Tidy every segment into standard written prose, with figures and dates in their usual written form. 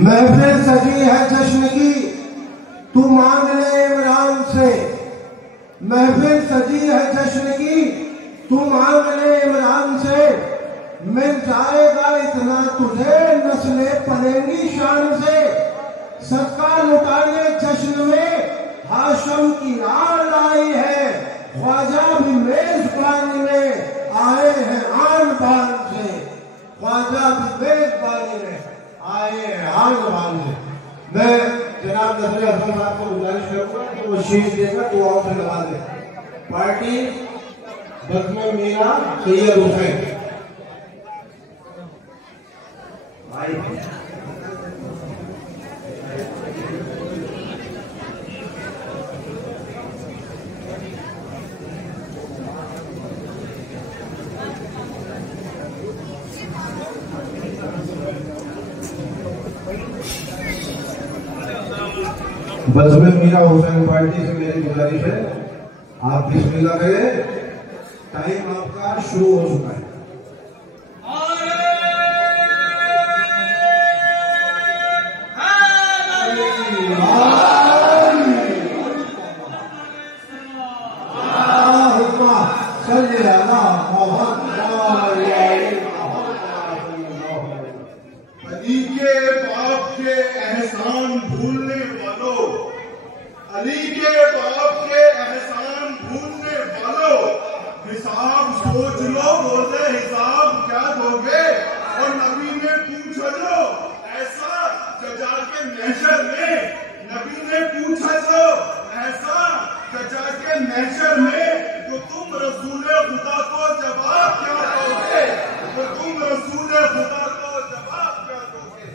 महफिल सजी है जश्न की, तू मांग ले इमरान से। महफिल सजी है जश्न की, तू मांग ले इमरान से। मिल जाएगा इतना तुझे, नस्लें पलेंगी शान से। सबका लुटाने जश्न में हाशम की आन आई है। ख्वाजा भी मेजबानी में आए हैं आन बान से। ख्वाजा भी मेजबानी में आए हैं आन बान से। मैं जनाब नजर अफजल साहब को गुजारिश करूंगा कि वो शीश देकर दुआओं से लगा दे। पार्टी बज़्म मीरा सैयद हुसैन भाई बज़्म मीरा हुसैन पार्टी से मेरी गुजारिश है, आप बिस्मिल्लाह करें। टाइम आपका शुरू हो चुका है। अली के बाप के एहसान भूलने वालों, अली के बाप के एहसान भूलने वालों, हिसाब सोच लो, रोज़े हिसाब क्या दोगे? और नबी ने पूछा जो ऐसा जजा के महशर में, नबी ने पूछा जो ऐसा जजा के महशर में, तो तुम रसूले खुदा को जवाब क्या दोगे? तो तुम रसूले खुदा को जवाब क्या दोगे?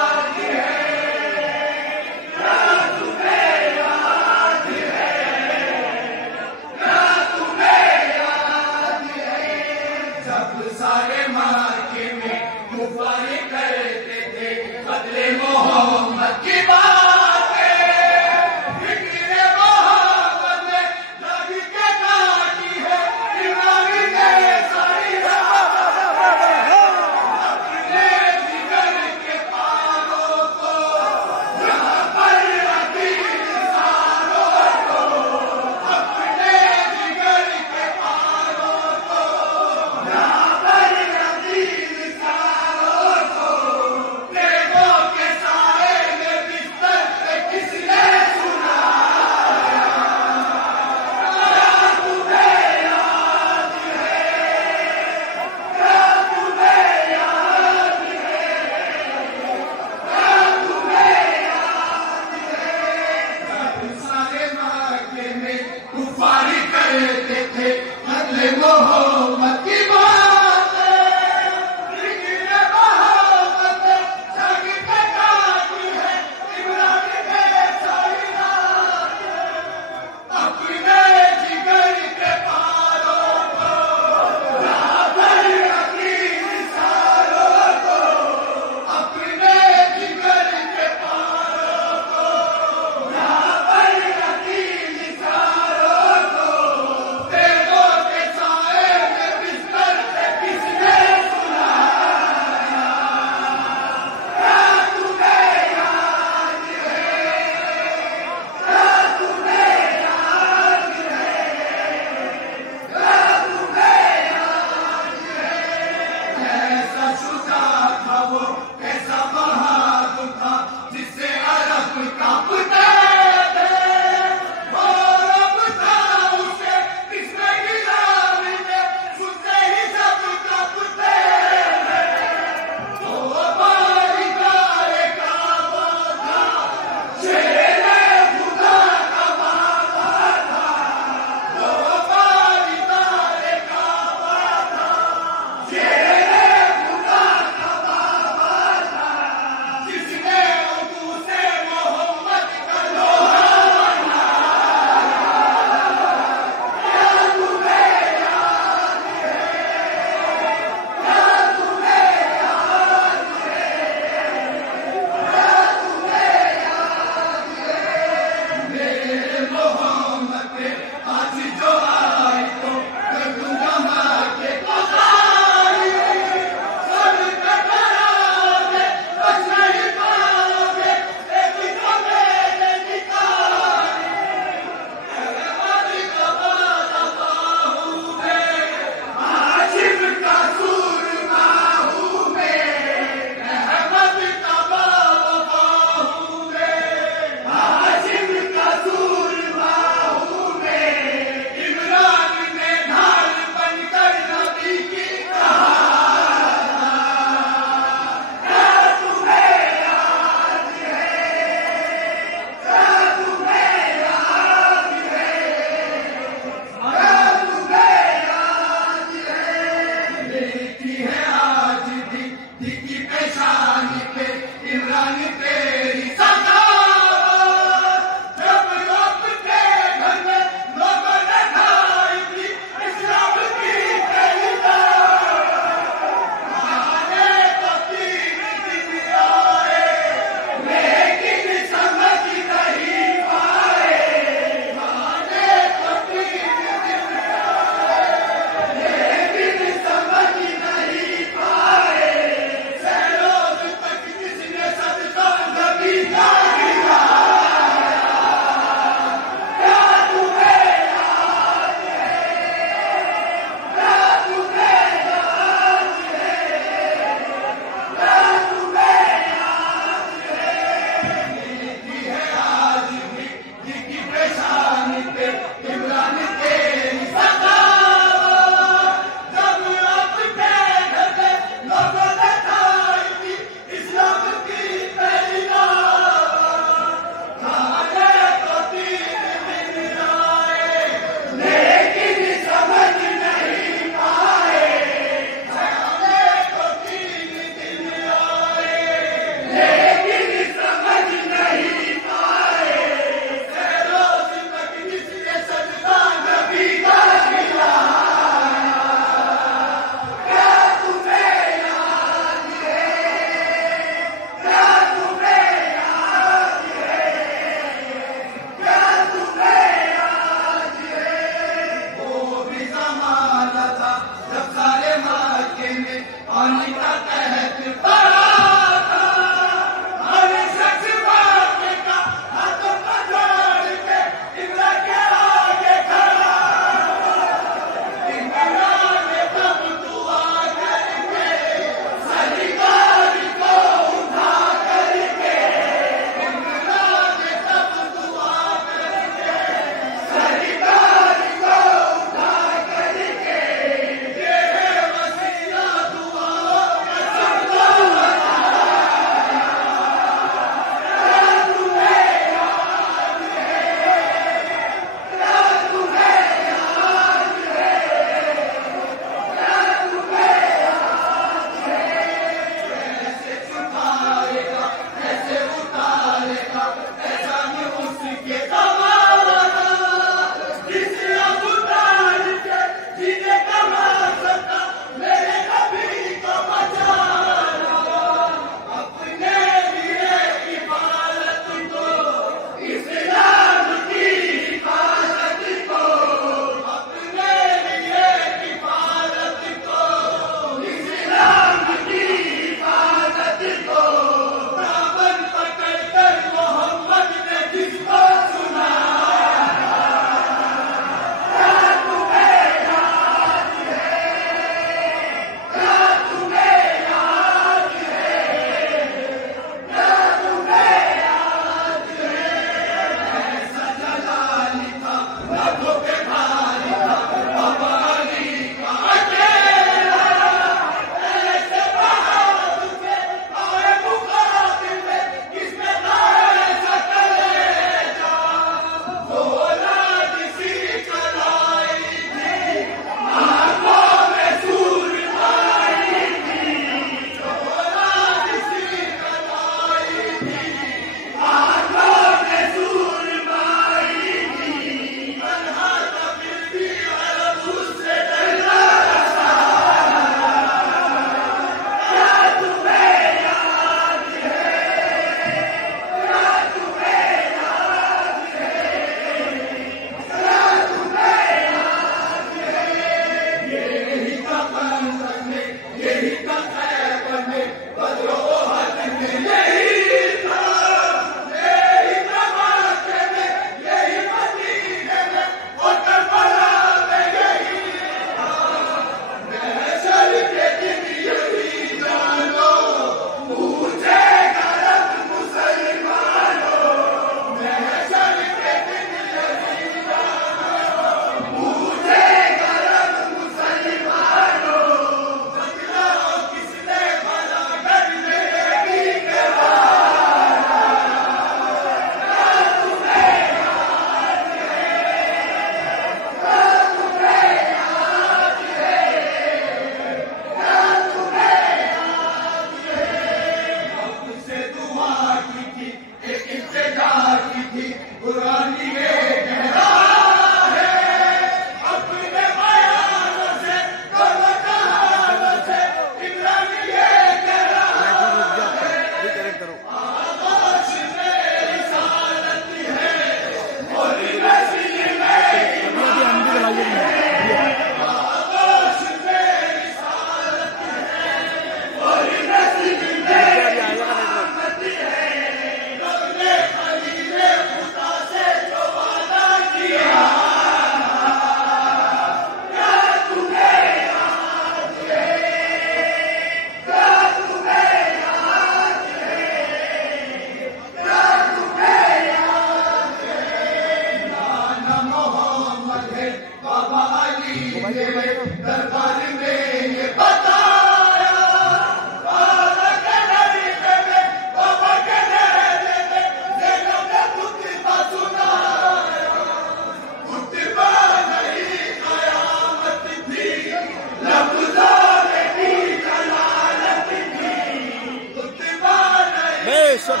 बेशक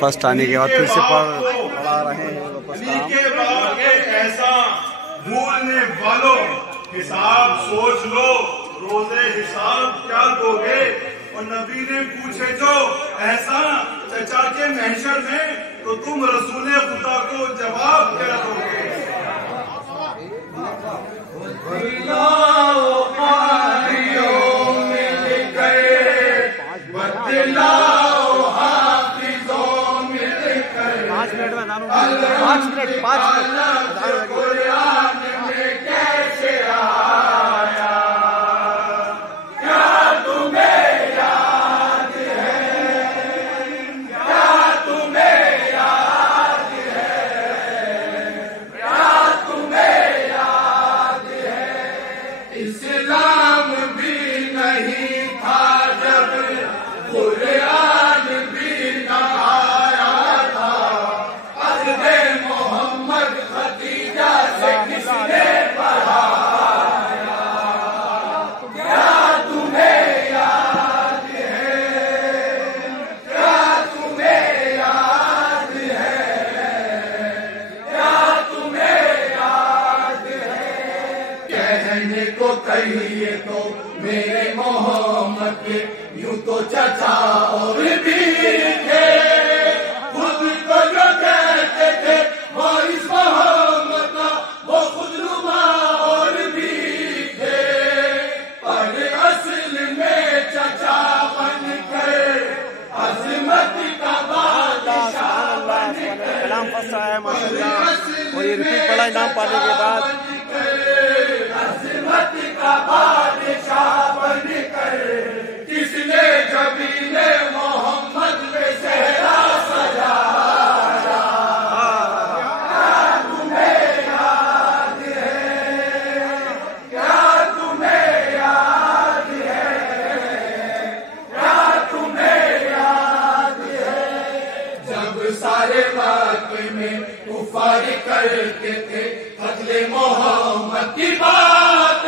फर्स्ट आने के बाद फिर से पढ़ा रहे हैं वापस ऐसा भूलने वालों हिसाब सोच लो, रोजे हिसाब क्या दोगे। और नबी ने पूछे जो ऐसा चचा के महशर में, तो तुम रसूल खुदा को जवाब क्या दोगे। कहिए तो मेरे मोहम्मद के यूं तो चचा और भी थे, खुद को जो कहते थे वो इस मोहम्मद का वो खुद नुमा और भी थे, पर असल में चचा बन कर अजमत का बादशाह बन कर कलाम फंस रहा है माशाल्लाह। और ये रिपीट पढ़ा इनाम पाने के बाद का बादशाह बनकर किसने जबीले मोहम्मद पे सहरा सजाया। क्या तुम्हें याद है, क्या तुम्हें याद है, क्या तुम्हें याद है, जब सारे वाक़े में कुफार करते थे कत्ले मोहम्मद की बात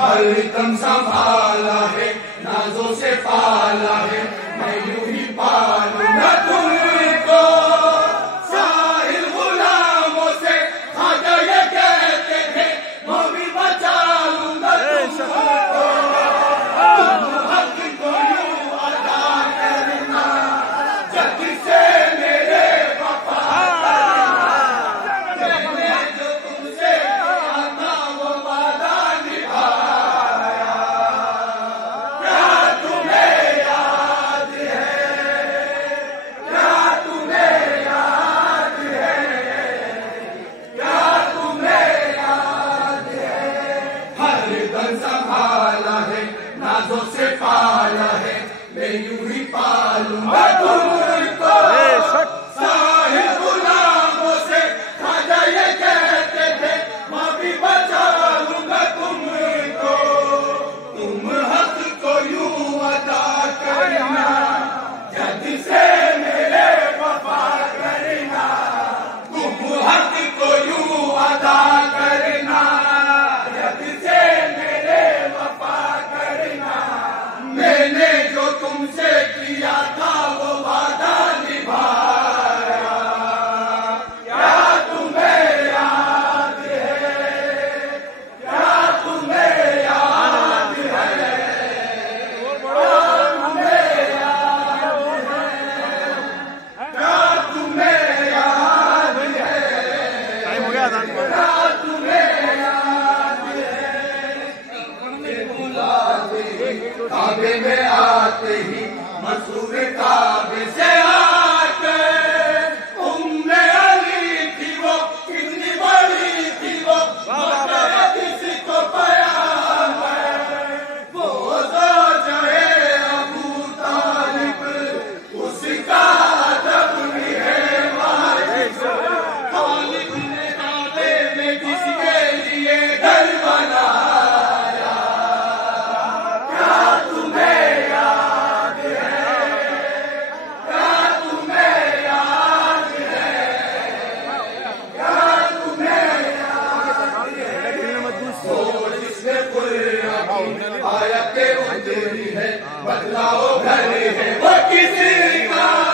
हरदम संभाला है, नाजों से पाला है, मैं यूं ही पालूंगा तुमको। साहिल गुलामों से खाजा ये कहते थे, मैं भी बचा लूंगा तुमको। तुम हक को यूं अदा करना जग से मेरे वफा करना, मैंने जो तुमसे कहा था वो वादा निभा। आयत उतरी है, बदलाओ घर है वो किसी का